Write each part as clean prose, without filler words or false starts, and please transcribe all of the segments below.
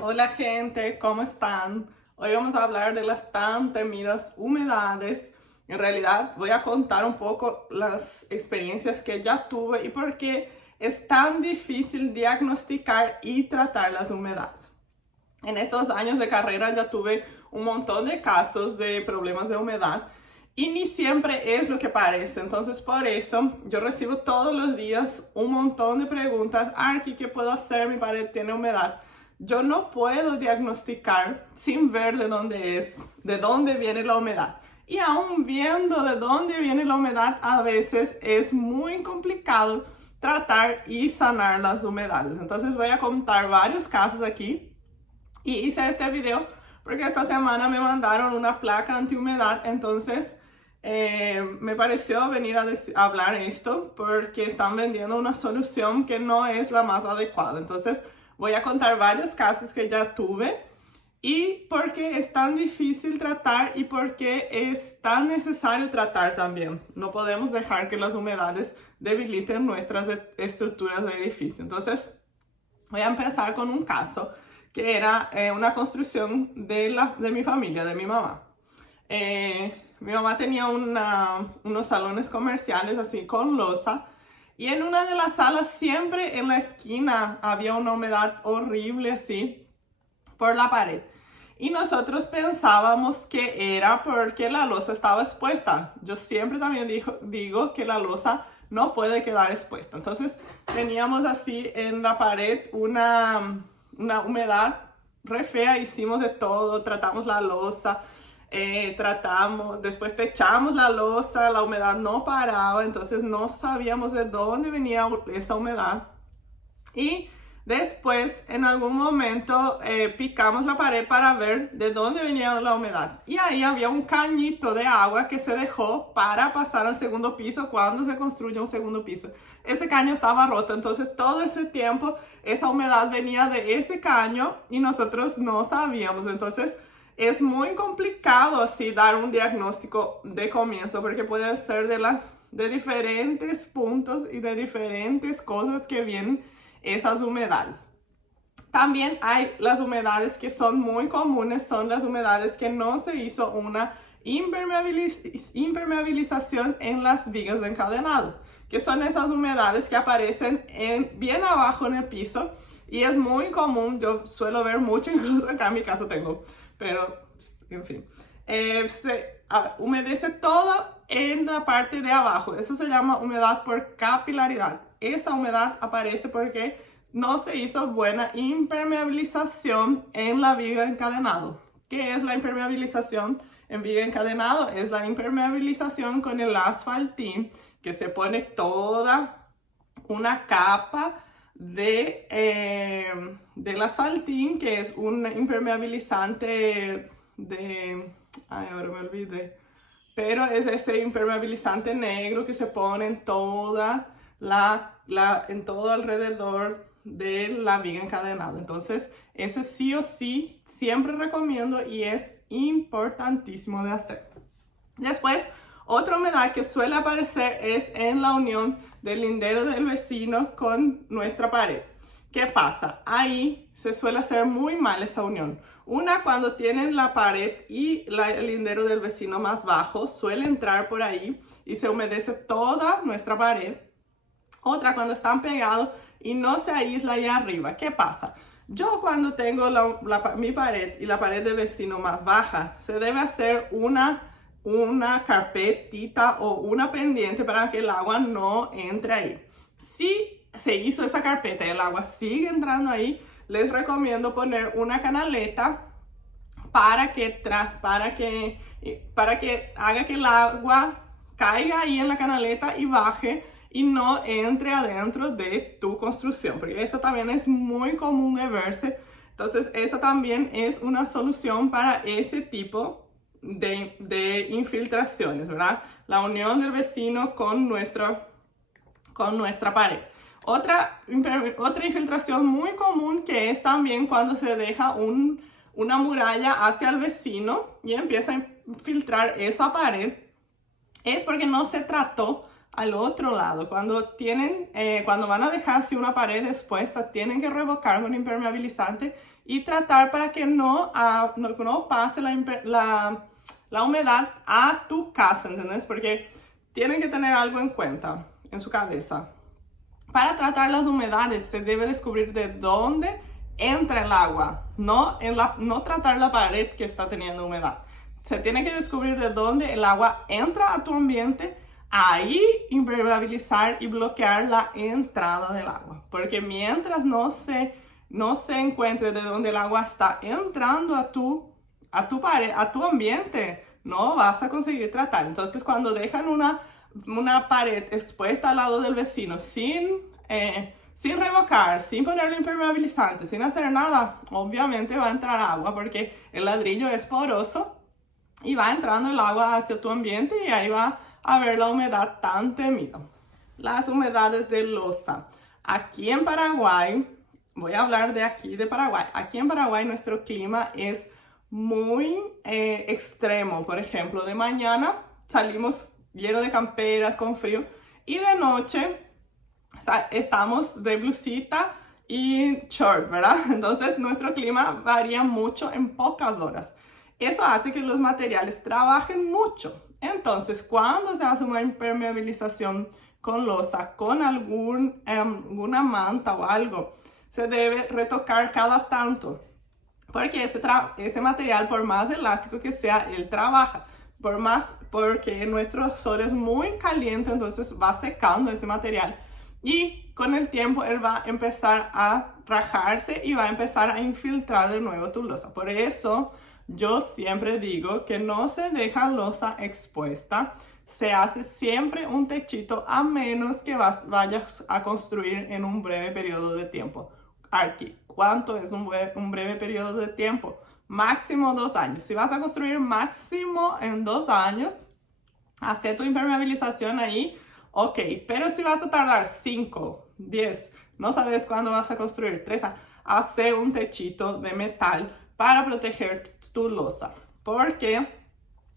Hola gente, ¿cómo están? Hoy vamos a hablar de las tan temidas humedades. En realidad voy a contar un poco las experiencias que ya tuve y por qué es tan difícil diagnosticar y tratar las humedades. En estos años de carrera ya tuve un montón de casos de problemas de humedad y ni siempre es lo que parece. Entonces por eso yo recibo todos los días un montón de preguntas. Arki, ¿qué puedo hacer? Mi pared tiene humedad. Yo no puedo diagnosticar sin ver de dónde es, de dónde viene la humedad. Y aún viendo de dónde viene la humedad, a veces es muy complicado tratar y sanar las humedades. Entonces voy a contar varios casos aquí y hice este video porque esta semana me mandaron una placa antihumedad, entonces me pareció venir a hablar esto porque están vendiendo una solución que no es la más adecuada. Entonces voy a contar varios casos que ya tuve y por qué es tan difícil tratar y por qué es tan necesario tratar también. No podemos dejar que las humedades debiliten nuestras estructuras de edificio. Entonces voy a empezar con un caso que era una construcción de mi familia, de mi mamá. Mi mamá tenía unos salones comerciales así con losa y en una de las salas siempre en la esquina había una humedad horrible así por la pared. Y nosotros pensábamos que era porque la losa estaba expuesta. Yo siempre también digo que la losa no puede quedar expuesta. Entonces teníamos así en la pared una humedad re fea, hicimos de todo, tratamos la losa, después techamos la losa, la humedad no paraba, entonces no sabíamos de dónde venía esa humedad. Y después, en algún momento, picamos la pared para ver de dónde venía la humedad. Y ahí había un cañito de agua que se dejó para pasar al segundo piso cuando se construye un segundo piso. Ese caño estaba roto, entonces todo ese tiempo esa humedad venía de ese caño y nosotros no sabíamos. Entonces es muy complicado así dar un diagnóstico de comienzo porque puede ser de diferentes puntos y de diferentes cosas que vienen esas humedades. También hay las humedades que son muy comunes, son las humedades que no se hizo una impermeabilización en las vigas de encadenado, que son esas humedades que aparecen bien abajo en el piso y es muy común, yo suelo ver mucho, incluso acá en mi casa tengo, pero en fin, se humedece todo en la parte de abajo. Eso se llama humedad por capilaridad. Esa humedad aparece porque no se hizo buena impermeabilización en la viga encadenado. ¿Qué es la impermeabilización en viga encadenado? Es la impermeabilización con el asfaltín, que se pone toda una capa del asfaltín, que es un impermeabilizante ahora me olvidé, pero es ese impermeabilizante negro que se pone en toda en todo alrededor de la viga encadenada. Entonces, ese sí o sí siempre recomiendo y es importantísimo de hacer. Después, otra humedad que suele aparecer es en la unión del lindero del vecino con nuestra pared. ¿Qué pasa? Ahí se suele hacer muy mal esa unión. Una, cuando tienen la pared y el lindero del vecino más bajo, suele entrar por ahí y se humedece toda nuestra pared. Otra, cuando están pegados y no se aísla ahí arriba. ¿Qué pasa? Yo cuando tengo mi pared y la pared del vecino más baja, se debe hacer una carpetita o una pendiente para que el agua no entre ahí. Si se hizo esa carpeta y el agua sigue entrando ahí, les recomiendo poner una canaleta para que haga que el agua caiga ahí en la canaleta y baje y no entre adentro de tu construcción, porque eso también es muy común de verse. Entonces esa también es una solución para ese tipo de infiltraciones, ¿verdad? La unión del vecino con nuestra pared. Otra infiltración muy común que es también cuando se deja una muralla hacia el vecino y empieza a infiltrar esa pared, es porque no se trató al otro lado. Cuando van a dejar así una pared expuesta, tienen que revocar con impermeabilizante y tratar para que no pase la humedad a tu casa, ¿entendés? Porque tienen que tener algo en cuenta en su cabeza. Para tratar las humedades se debe descubrir de dónde entra el agua, no tratar la pared que está teniendo humedad. Se tiene que descubrir de dónde el agua entra a tu ambiente, ahí impermeabilizar y bloquear la entrada del agua. Porque mientras no se encuentre de dónde el agua está entrando a tu pared, a tu ambiente, no vas a conseguir tratar. Entonces, cuando dejan una pared expuesta al lado del vecino sin revocar, sin ponerle impermeabilizante, sin hacer nada, obviamente va a entrar agua porque el ladrillo es poroso y va entrando el agua hacia tu ambiente y ahí va a haber la humedad tan temida. Las humedades de losa. Aquí en Paraguay, voy a hablar de aquí de Paraguay. Aquí en Paraguay nuestro clima es muy extremo. Por ejemplo, de mañana salimos lleno de camperas, con frío, y de noche estamos de blusita y short, ¿verdad? Entonces nuestro clima varía mucho en pocas horas. Eso hace que los materiales trabajen mucho. Entonces, cuando se hace una impermeabilización con losa, con alguna manta o algo, se debe retocar cada tanto. Porque ese material, por más elástico que sea, él trabaja. Porque nuestro sol es muy caliente, entonces va secando ese material. Y con el tiempo él va a empezar a rajarse y va a empezar a infiltrar de nuevo tu losa. Por eso yo siempre digo que no se deja losa expuesta. Se hace siempre un techito a menos que vayas a construir en un breve periodo de tiempo. Aquí, ¿cuánto es un breve periodo de tiempo? Máximo 2 años. Si vas a construir máximo en 2 años, hace tu impermeabilización ahí, ok. Pero si vas a tardar 5, 10, no sabes cuándo vas a construir, 3 años, hace un techito de metal para proteger tu losa. Porque,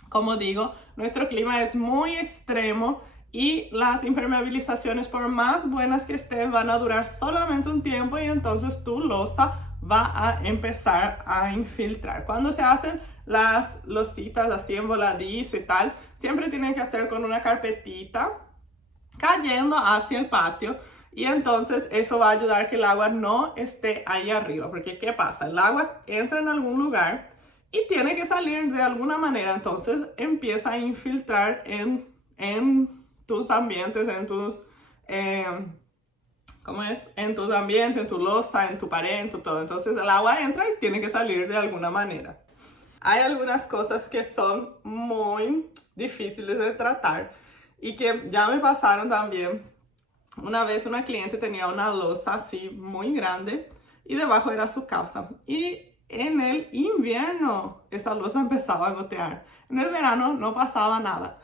como digo, nuestro clima es muy extremo y las impermeabilizaciones, por más buenas que estén, van a durar solamente un tiempo y entonces tu losa va a empezar a infiltrar. Cuando se hacen las lositas así en voladizo y tal, siempre tienen que hacer con una carpetita cayendo hacia el patio y entonces eso va a ayudar que el agua no esté ahí arriba. Porque ¿qué pasa? El agua entra en algún lugar y tiene que salir de alguna manera, entonces empieza a infiltrar en tus ambientes, en tus en tu ambiente, en tu losa, en tu pared, en tu todo. Entonces el agua entra y tiene que salir de alguna manera. Hay algunas cosas que son muy difíciles de tratar y que ya me pasaron también. Una vez una cliente tenía una losa así muy grande y debajo era su casa. Y en el invierno esa losa empezaba a gotear. En el verano no pasaba nada.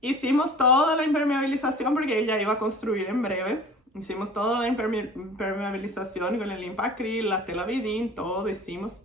Hicimos toda la impermeabilización porque ella iba a construir en breve. Hicimos toda la impermeabilización con el Limpacril, la tela Vidin, todo hicimos.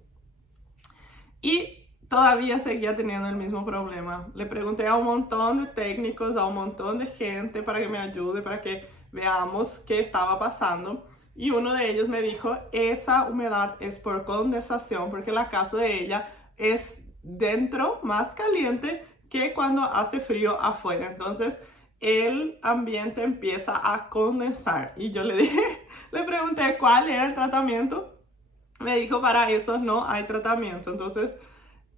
Y todavía seguía teniendo el mismo problema. Le pregunté a un montón de técnicos, a un montón de gente para que me ayude, para que veamos qué estaba pasando. Y uno de ellos me dijo, esa humedad es por condensación, porque la casa de ella es dentro más caliente que cuando hace frío afuera. Entonces el ambiente empieza a condensar. Y yo le pregunté cuál era el tratamiento. Me dijo, para eso no hay tratamiento. Entonces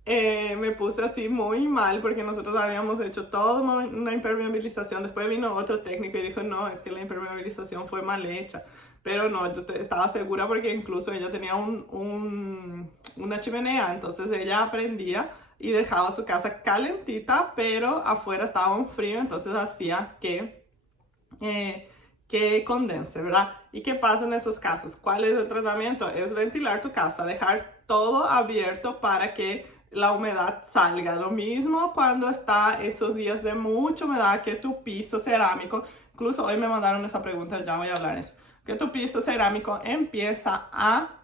me puse así muy mal porque nosotros habíamos hecho toda una impermeabilización. Después vino otro técnico y dijo, no, es que la impermeabilización fue mal hecha. Pero no, yo estaba segura porque incluso ella tenía una chimenea. Entonces ella prendía y dejaba su casa calentita, pero afuera estaba un frío, entonces hacía que condense, ¿verdad? ¿Y qué pasa en esos casos? ¿Cuál es el tratamiento? Es ventilar tu casa, dejar todo abierto para que la humedad salga. Lo mismo cuando está esos días de mucha humedad, que tu piso cerámico, incluso hoy me mandaron esa pregunta, ya voy a hablar de eso, que tu piso cerámico empieza a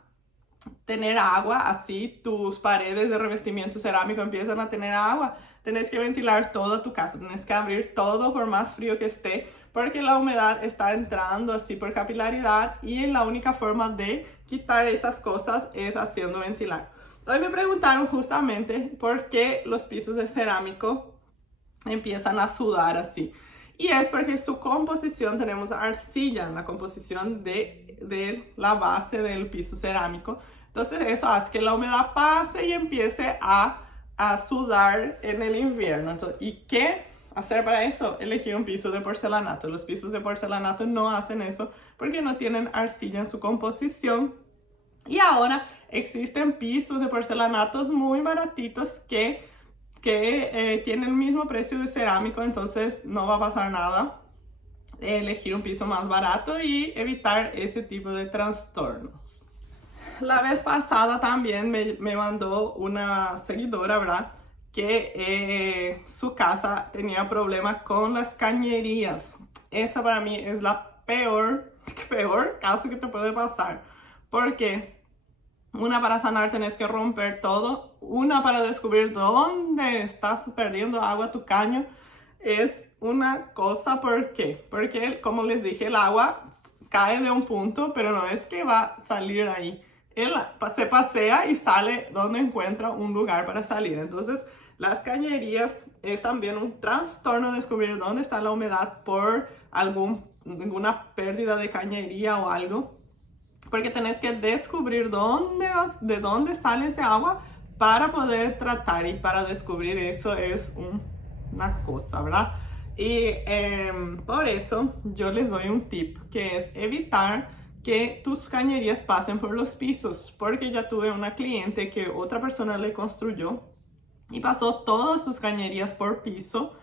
tener agua, así tus paredes de revestimiento cerámico empiezan a tener agua. Tenés que ventilar toda tu casa, tenés que abrir todo por más frío que esté, Porque la humedad está entrando así por capilaridad y la única forma de quitar esas cosas es haciendo ventilar. Hoy me preguntaron justamente por qué los pisos de cerámico empiezan a sudar así. Y es porque su composición, tenemos arcilla en la composición de la base del piso cerámico. Entonces eso hace que la humedad pase y empiece a sudar en el invierno. Entonces, ¿y qué hacer para eso? Elegir un piso de porcelanato. Los pisos de porcelanato no hacen eso porque no tienen arcilla en su composición. Y ahora existen pisos de porcelanatos muy baratitos que tienen el mismo precio de cerámico, entonces no va a pasar nada. Elegir un piso más barato y evitar ese tipo de trastornos. La vez pasada también me mandó una seguidora, ¿verdad? Que su casa tenía problemas con las cañerías. Esa para mí es la peor caso que te puede pasar. Porque una, para sanar tenés que romper todo. Una, para descubrir dónde estás perdiendo agua tu caño. Es una cosa, ¿por qué? Porque, como les dije, el agua cae de un punto, pero no es que va a salir ahí. Él se pasea y sale donde encuentra un lugar para salir. Entonces, las cañerías es también un trastorno descubrir dónde está la humedad por alguna pérdida de cañería o algo. Porque tenés que descubrir de dónde sale ese agua para poder tratar, y para descubrir eso es una cosa, ¿verdad? Y por eso yo les doy un tip, que es evitar que tus cañerías pasen por los pisos, porque ya tuve una cliente que otra persona le construyó y pasó todas sus cañerías por piso.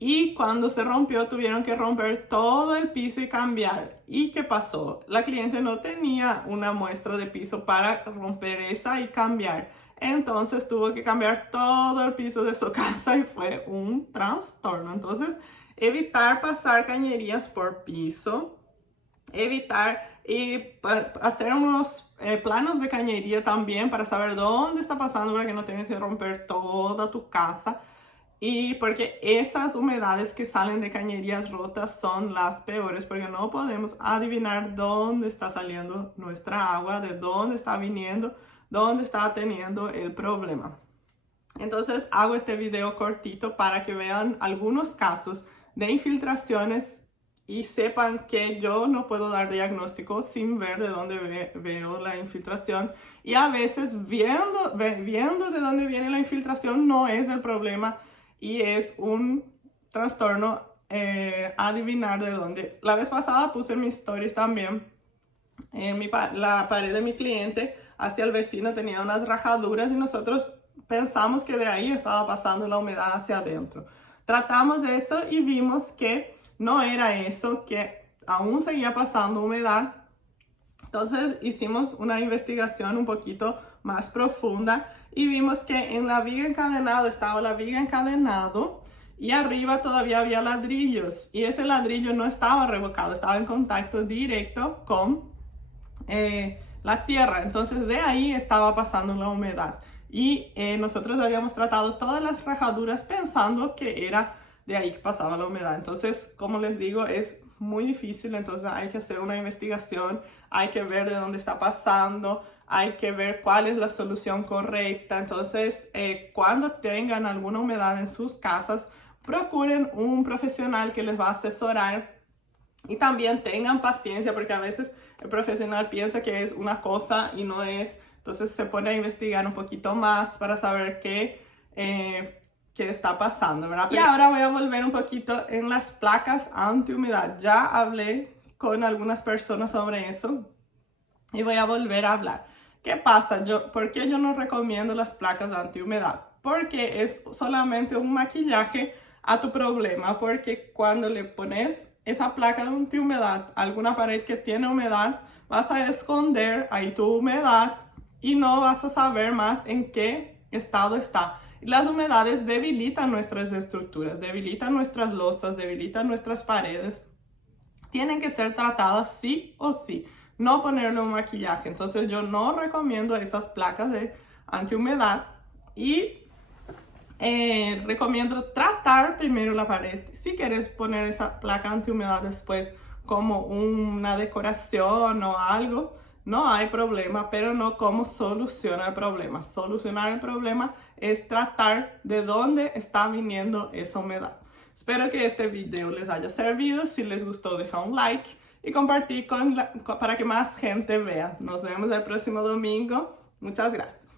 Y cuando se rompió, tuvieron que romper todo el piso y cambiar. ¿Y qué pasó? La cliente no tenía una muestra de piso para romper esa y cambiar. Entonces tuvo que cambiar todo el piso de su casa y fue un trastorno. Entonces, evitar pasar cañerías por piso. Evitar y hacer unos planos de cañería también para saber dónde está pasando, para que no tengas que romper toda tu casa. Y porque esas humedades que salen de cañerías rotas son las peores, porque no podemos adivinar dónde está saliendo nuestra agua, de dónde está viniendo, dónde está teniendo el problema. Entonces hago este video cortito para que vean algunos casos de infiltraciones y sepan que yo no puedo dar diagnóstico sin ver de dónde veo la infiltración. Y a veces viendo de dónde viene la infiltración no es el problema, y es un trastorno adivinar de dónde. La vez pasada puse en mis stories también, la pared de mi cliente hacia el vecino tenía unas rajaduras y nosotros pensamos que de ahí estaba pasando la humedad hacia adentro. Tratamos de eso y vimos que no era eso, que aún seguía pasando humedad. Entonces hicimos una investigación un poquito más profunda y vimos que en la viga encadenado estaba la viga encadenado y arriba todavía había ladrillos, y ese ladrillo no estaba revocado, estaba en contacto directo con la tierra. Entonces de ahí estaba pasando la humedad, y nosotros habíamos tratado todas las rajaduras pensando que era de ahí que pasaba la humedad. Entonces, como les digo, es muy difícil. Entonces hay que hacer una investigación, hay que ver de dónde está pasando, hay que ver cuál es la solución correcta. Entonces, cuando tengan alguna humedad en sus casas, procuren un profesional que les va a asesorar, y también tengan paciencia, porque a veces el profesional piensa que es una cosa y no es. Entonces se pone a investigar un poquito más para saber qué está pasando, ¿verdad? Y ahora voy a volver un poquito en las placas antihumedad. Ya hablé con algunas personas sobre eso y voy a volver a hablar. ¿Qué pasa? ¿Por qué yo no recomiendo las placas antihumedad? Porque es solamente un maquillaje a tu problema, porque cuando le pones esa placa de antihumedad a alguna pared que tiene humedad, vas a esconder ahí tu humedad y no vas a saber más en qué estado está. Las humedades debilitan nuestras estructuras, debilitan nuestras losas, debilitan nuestras paredes. Tienen que ser tratadas sí o sí, no ponerle un maquillaje. Entonces yo no recomiendo esas placas de antihumedad. Y recomiendo tratar primero la pared. Si quieres poner esa placa antihumedad después como una decoración o algo, no hay problema, pero no como soluciona el problema. Solucionar el problema es tratar de dónde está viniendo esa humedad. Espero que este video les haya servido. Si les gustó, deja un like y compartir para que más gente vea. Nos vemos el próximo domingo. Muchas gracias.